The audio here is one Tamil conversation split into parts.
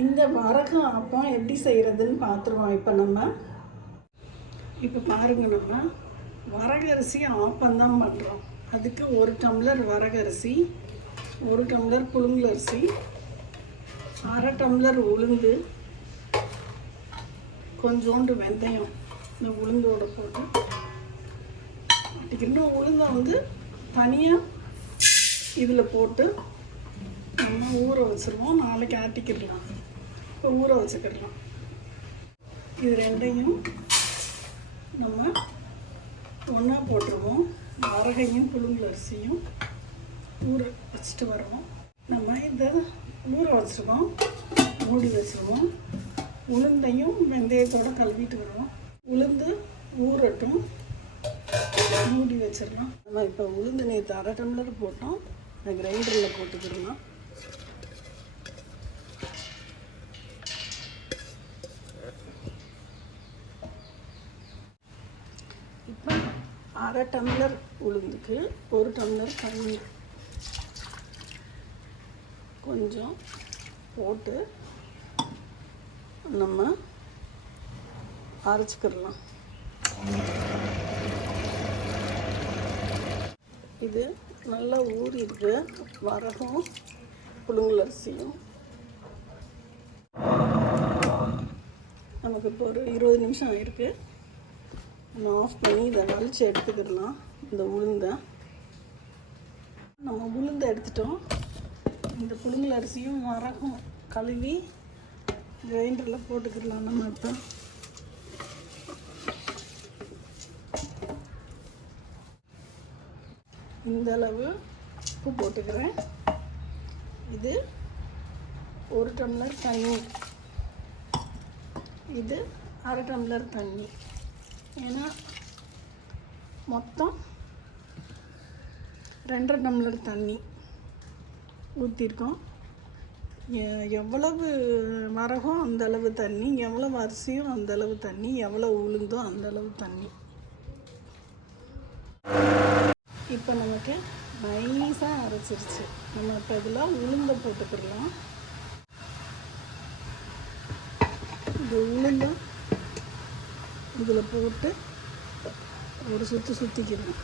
இந்த வரகு ஆப்பம் எப்படி செய்கிறதுன்னு பார்த்துருவோம். இப்போ பாருங்கள், நம்ம வரகரிசி ஆப்பம் தான் பண்ணுறோம். அதுக்கு 1 டம்ளர் வரகரிசி, 1 டம்ளர் புழுங்கலரிசி, 1/2 டம்ளர் உளுந்து, கொஞ்சோண்டு வெந்தயம் இந்த உளுந்தோடு போட்டு இன்னும் உளுந்தை வந்து தனியாக இதில் போட்டு நம்ம ஊற வச்சுருவோம். நாளைக்கு ஆட்டிக்கிடலாம். இப்போ ஊற வச்சுக்கிடலாம். இது ரெண்டையும் நம்ம ஒன்றா போட்டுருவோம். வரகையும் புழுங்கலரிசியும் ஊற வச்சுட்டு வருவோம். நம்ம இதை ஊற வச்சுருவோம், மூடி வச்சுருவோம். உளுந்தையும் வெந்தயத்தோடு கழுவிட்டு வருவோம். உளுந்து ஊறட்டும், மூடி வச்சிடலாம். நம்ம இப்போ உளுந்து நேற்று 1/2 டம்ளர் போட்டோம். இந்த கிரைண்டரில் போட்டுக்கிடலாம். இப்போ 1/2 டம்ளர் உளுந்துக்கு 1 டம்ளர் தண்ணி கொஞ்சம் போட்டு நம்ம அரைச்சிக்கிடலாம். இது நல்லா ஊறி இருக்கு, வரகும் புழுங்கலரிசியும். நமக்கு இப்போ ஒரு 20 நிமிஷம் ஆயிருக்கு. நம்ம ஆஃப் பண்ணி இதை வலிச்சு எடுத்துக்கிடலாம். இந்த உளுந்தை நம்ம உளுந்தை எடுத்துட்டோம். இந்த புழுங்கலரிசியும் வரகும் கழுவி கிரைண்டரில் போட்டுக்கிடலாம். நம்ம இப்போ இந்த அளவு உப்பு போட்டுக்கிறேன். இது 1 டம்ளர் தண்ணி, இது 1/2 டம்ளர் தண்ணி. ஏன்னா மொத்தம் 2 டம்ளர் தண்ணி ஊற்றிருக்கோம். எவ்வளவு வரகும் அந்தளவு தண்ணி, எவ்வளவு அரிசியும் அந்தளவு தண்ணி, எவ்வளோ உளுந்தோ அந்தளவு தண்ணி. இப்போ நமக்கு நைஸாக அரைச்சிருச்சு. நம்ம இப்போ இதில் உளுந்தை போட்டுக்கிடலாம். இந்த உளுந்தை இதில் போட்டு ஒரு சுற்றிக்கணும்.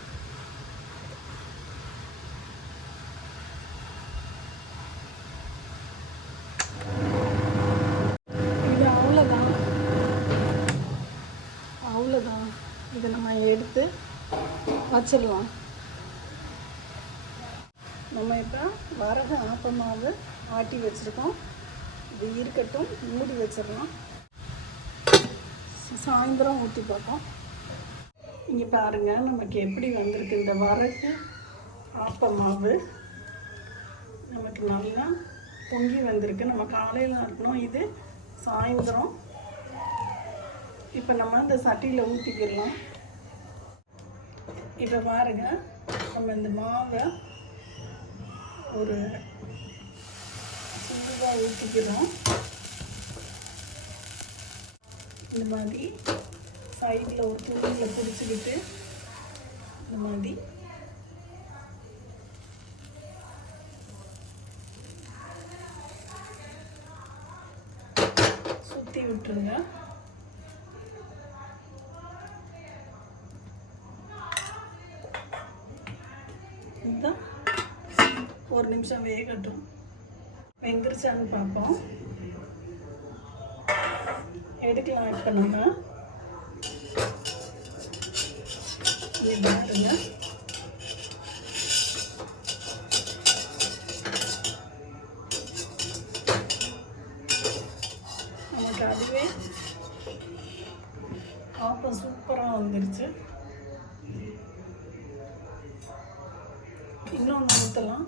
இது அவ்வளோதான். இதை நம்ம எடுத்து வச்சிடலாம். நம்ம இப்போ வரகு ஆப்பமாவு ஆட்டி வச்சுருக்கோம். இது இருக்கட்டும், மூடி வச்சிடலாம். சாயந்தரம் ஊற்றி பார்ப்போம். இங்கே பாருங்கள், நமக்கு எப்படி வந்திருக்கு இந்த வரகு ஆப்பமாவு. நமக்கு நல்லா பொங்கி வந்திருக்கு. நம்ம காலையில் ஆட்டணும், இது சாயந்தரம். இப்போ நம்ம இந்த சட்டியில் ஊற்றிக்கிடலாம். இப்போ பாருங்கள், நம்ம இந்த மாவை ஒரு சின்னதாக ஊற்றிக்கிறோம். இந்த மாதிரி சைடில் ஒரு துணியில் பிடிச்சிக்கிட்டு இந்த மாதிரி சுற்றி விட்டுருங்க. இதுதான் 1 நிமிஷம் வேகட்டும். வெந்துருச்சான்னு பார்ப்போம். எடுக்கலாம். இப்போ நம்ம பாருங்க, நமக்கு அதுவே ஆப்பம் சூப்பராக வந்துருச்சு. இன்னொன்று ஊற்றலாம்.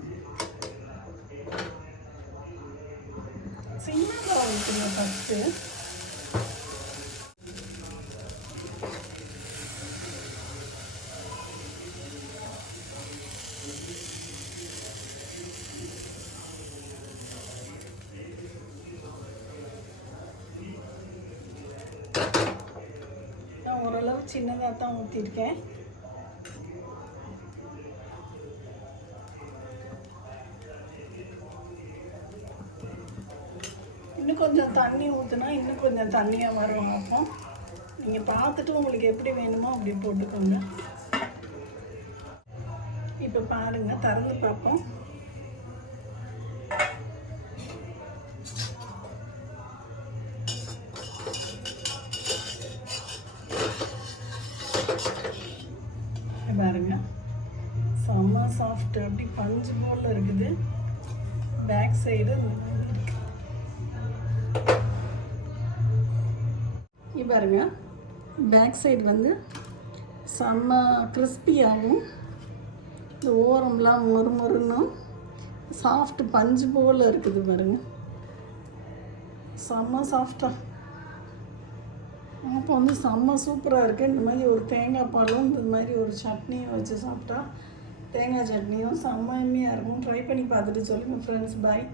சின்னதாக ஊற்றுங்க ஃபஸ்ட்டு. நான் ஓரளவு சின்னதாக தான் ஊற்றிருக்கேன். இன்னும் கொஞ்சம் தண்ணி ஊற்றினா இன்னும் கொஞ்சம் தண்ணியாக வரும். அப்போ நீங்கள் பார்த்துட்டு உங்களுக்கு எப்படி வேணுமோ அப்படி போட்டுக்கோங்க. இப்போ பாருங்கள், திறந்து பார்ப்போம். பாருங்க, செம்ம சாஃப்ட், அப்படி பஞ்சு போல் இருக்குது. பேக் சைடு பாருங்க, பேக் சைடு வந்து செம்ம கிறிஸ்பியாகவும் இந்த ஓரம்லாம் மொறுமொறுன்னும் சாஃப்ட் பஞ்சு போல் இருக்குது. பாருங்க, செம்ம சாஃப்டாக. அப்போ வந்து செம்ம சூப்பராக இருக்குது. இந்த மாதிரி ஒரு தேங்காய் பாலும் இந்த மாதிரி ஒரு சட்னியும் வச்சு சாப்பிட்டா, தேங்காய் சட்னியும் செம்மையாக இருக்கும். ட்ரை பண்ணி பார்த்துட்டு சொல்லுங்கள் ஃப்ரெண்ட்ஸ். பாய்.